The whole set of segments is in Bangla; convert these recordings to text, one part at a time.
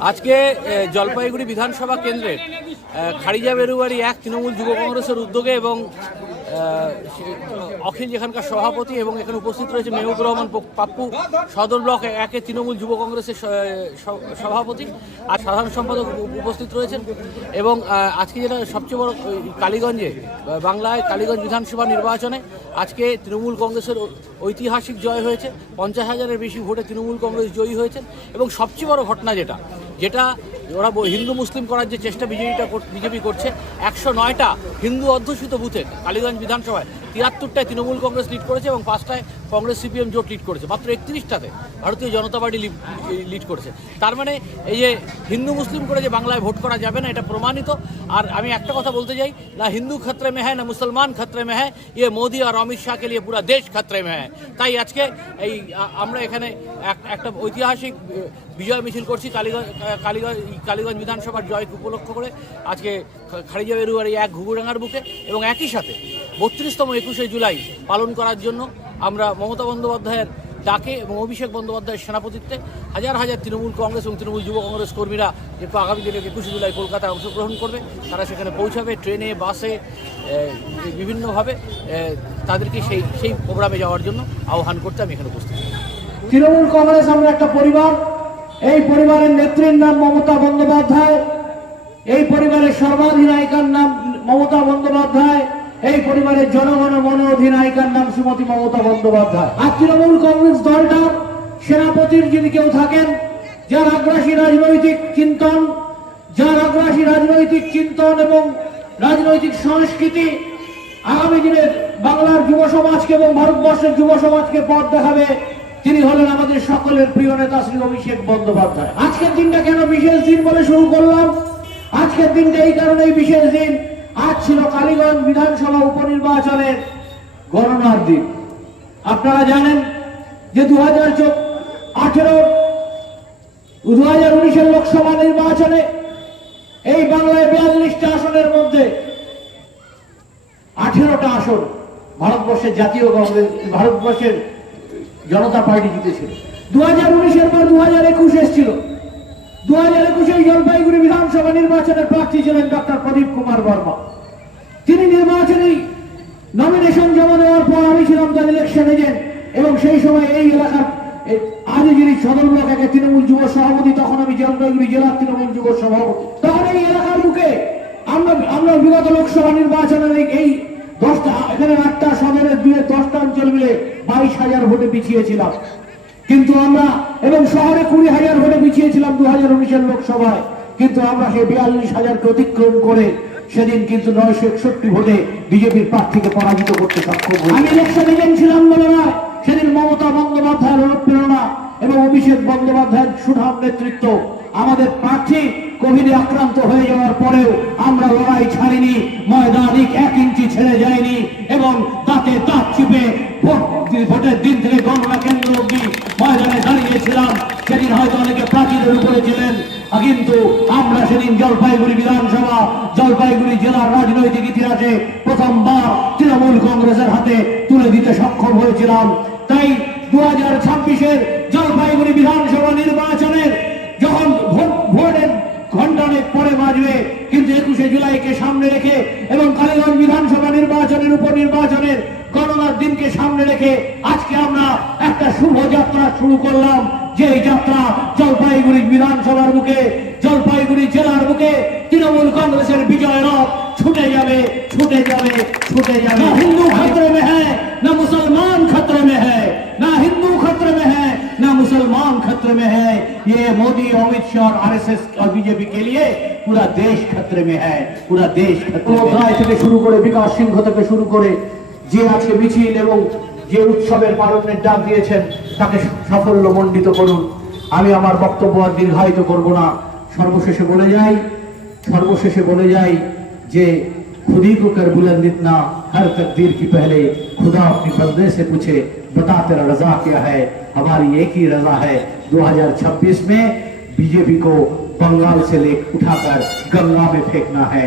আজকে জলপাইগুড়ি বিধানসভা কেন্দ্রের খারিজা বেরুবাড়ি এক তৃণমূল যুব কংগ্রেসের উদ্যোগে এবং অখিল যেখানকার সভাপতি এবং এখানে উপস্থিত রয়েছে মেহবুবুর রহমান পাপ্পু সদর ব্লক একে তৃণমূল যুব কংগ্রেসের সভাপতি আর সাধারণ সম্পাদক উপস্থিত রয়েছেন। এবং আজকে যেটা সবচেয়ে বড় কালীগঞ্জে বাংলায় কালীগঞ্জ বিধানসভা নির্বাচনে আজকে তৃণমূল কংগ্রেসের ঐতিহাসিক জয় হয়েছে। 50,000-এর বেশি ভোটে তৃণমূল কংগ্রেস জয়ী হয়েছেন। এবং সবচেয়ে বড় ঘটনা যেটা ওরা হিন্দু মুসলিম করার যে চেষ্টা বিজেপি করছে, 109টা হিন্দু অধ্যুষিত বুথে কালীগঞ্জ বিধানসভায় 73টায় তৃণমূল কংগ্রেস লিড করেছে এবং 5টায় কংগ্রেস সিপিএম জোট লিড করেছে। মাত্র 31টাতে ভারতীয় জনতা পার্টি লিড করেছে। তার মানে এই যে হিন্দু মুসলিম করে যে বাংলায় ভোট করা যাবে না, এটা প্রমাণিত। আর আমি একটা কথা বলতে চাই, না হিন্দু খতরে মে হ্যায় না মুসলমান খতরে মে হ্যায়, ইয়ে মোদি আর অমিত শাহ কে লিয়ে পুরা দেশ খতরে মে হ্যায়। তাই আজকে আমরা এখানে একটা ঐতিহাসিক বিজয় মিছিল করছি কালীগঞ্জ বিধানসভার জয় উপলক্ষ করে আজকে খারিজা বেরুবাড়ি এক ঘুঘুডাঙ্গার বুকে। এবং একই সাথে 32তম 21শে জুলাই পালন করার জন্য আমরা মমতা বন্দ্যোপাধ্যায়ের ডাকে এবং অভিষেক বন্দ্যোপাধ্যায়ের সেনাপতিত্বে হাজার হাজার তৃণমূল কংগ্রেস এবং তৃণমূল যুব কংগ্রেস কর্মীরা যেহেতু আগামী দিনে 21শে জুলাই কলকাতায় অংশগ্রহণ করবে, তারা সেখানে পৌঁছাবে ট্রেনে, বাসে, বিভিন্নভাবে তাদেরকে সেই প্রোগ্রামে যাওয়ার জন্য আহ্বান করতে আমি এখানে উপস্থিত। তৃণমূল কংগ্রেস আমরা একটা পরিবার, এই পরিবারের নেত্রীর নাম মমতা বন্দ্যোপাধ্যায়, এই পরিবারের সর্বাধিনায়িকার নাম মমতা বন্দ্যোপাধ্যায়, এই পরিবারের জনগণ মন অধিনায়িকার নাম শ্রীমতী মমতা বন্দ্যোপাধ্যায়। আর তৃণমূল কংগ্রেস দলটা সেনাপতির যদি কেউ থাকেন যার আগ্রাসী রাজনৈতিক চিন্তন এবং রাজনৈতিক সংস্কৃতি আগামী দিনে বাংলার যুব সমাজকে এবং ভারতবর্ষের যুব সমাজকে পথ দেখাবে, তিনি হলেন আমাদের সকলের প্রিয় নেতা শ্রী অভিষেক বন্দ্যোপাধ্যায়। আজকের দিনটা কেন বিশেষ দিন বলে শুরু করলাম? আজকের দিনটা এই কারণেই বিশেষ দিন, আজ ছিল কালীগঞ্জ বিধানসভা উপনির্বাচনের গণনার দিন। আপনারা জানেন যে 2019-এর লোকসভা নির্বাচনে এই বাংলায় 42টা আসনের মধ্যে 18টা আসন ভারতবর্ষের জাতীয় কংগ্রেস, ভারতবর্ষের জনতা পার্টি জিতেছিল। 2019-এর পর 2021 এসেছিল। 2021 জলপাইগুড়ি বিধানসভা নির্বাচনের প্রার্থী ছিলেন ডক্টর প্রদীপ কুমার বর্মা। তিনি নির্বাচনী নমিনেশন জমা দেওয়ার পর আমি ছিলাম তার ইলেকশন এজেন্ট এবং সেই সময় এই এলাকার আজ যিনি সদর ব্লক একে তৃণমূল যুব সভাপতি, তখন আমি জলপাইগুড়ি জেলার তৃণমূল যুব সভাপতি। তখন এই এলাকার বুকে আমরা বিগত লোকসভা নির্বাচনের এই 10টা, এখানে 8টা সদরের 10টা অঞ্চল মিলে 22,000 ভোটে পিছিয়েছিলাম। কিন্তু আমরা এবং শহরে 20,000 ভোটে পিছিয়েছিলাম 2019-এর লোকসভায়। কিন্তু আমরা সেই 42,000কে অতিক্রম করে সেদিন কিন্তু 961 ভোটে বিজেপির প্রার্থীকে পরাজিত করতে সক্ষম হই। আমি ইলেকশন এজেন্ট ছিলাম বলে নয়, সেদিন মমতা বন্দ্যোপাধ্যায়ের অনুপ্রেরণা এবং অভিষেক বন্দ্যোপাধ্যায়ের সুঠাম নেতৃত্ব, আমাদের প্রার্থী কোভিডে আক্রান্ত হয়ে যাওয়ার পরেও আমরা লড়াই ছাড়িনি, ময়দানিক 1 ইঞ্চি ছেড়ে যায়নি এবং দাঁতে দাঁত চিপে ভোটের দিন থেকে গণনা কেন্দ্র অব্দি ময়দানে দাঁড়িয়েছিলাম। সেদিন হয়তো অনেকে প্রাচীরের উপরে ছিলেন, কিন্তু আমরা সেদিন জলপাইগুড়ি বিধানসভা, জলপাইগুড়ি জেলার রাজনৈতিক ইতিহাসে প্রথমবার তৃণমূল কংগ্রেসের হাতে তুলে দিতে সক্ষম হয়েছিলাম। তাই 2026-এর জলপাইগুড়ি বিধানসভা নির্বাচনের যখন ভোটের ঘণ্টানেক পরে বাজবে, কিন্তু 21শে জুলাইকে সামনে রেখে এবং কালীগঞ্জ বিধানসভা নির্বাচনের উপনির্বাচনের গণনার দিনকে সামনে রেখে আজকে আমরা একটা শুভ যাত্রা শুরু করলাম। যে যাত্রা জলপাইগুড়ি বিধানসভার বুকে, জলপাইগুড়ি জেলার বুকে তৃণমূল কংগ্রেসের বিজয় রথ ছুটে যাবে। না হিন্দু খতরে মে হ্যায় না মুসলমান খতরে মে হ্যায়, না হিন্দু খতরে মে হ্যায় না মুসলমান खतरे में है। ये मोदी, अमित शाह और आरएसएस और बीजेपी के लिए पूरा देश खतरे में है, पूरा देश खतरे में है। থেকে শুরু করে বিকাশ সিংহ থেকে শুরু করে যে আজকে মিছিল এবং যে উৎসবের পালনের ডাক দিয়েছেন তাকে সাফল্যমণ্ডিত করুন। আমি আমার বক্তব্য আর দীর্ঘায়িত করব না। সর্বশেষে বলে যাই যে खुदी को कर बुलंद इतना, हर तकदीर की पहले खुदा अपने बंदे से पूछे बता तेरा रजा क्या है, हमारी एक ही रजा है 2026 में बीजेपी को बंगाल से ले उठाकर गंगा में फेंकना है।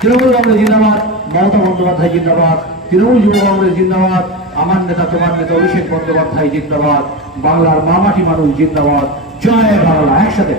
तृणमूल कांग्रेस जिंदाबाद, ममता बंद्योपाध्याय जिंदाबाद, तृणमूल युवा कांग्रेस जिंदाबाद, আমার নেতা তোমার নেতা অভিষেক বন্দ্যোপাধ্যায় জিন্দাবাদ, বাংলার মামাটি মানুষ জিন্দাবাদ, জয় বাংলা। একসাথে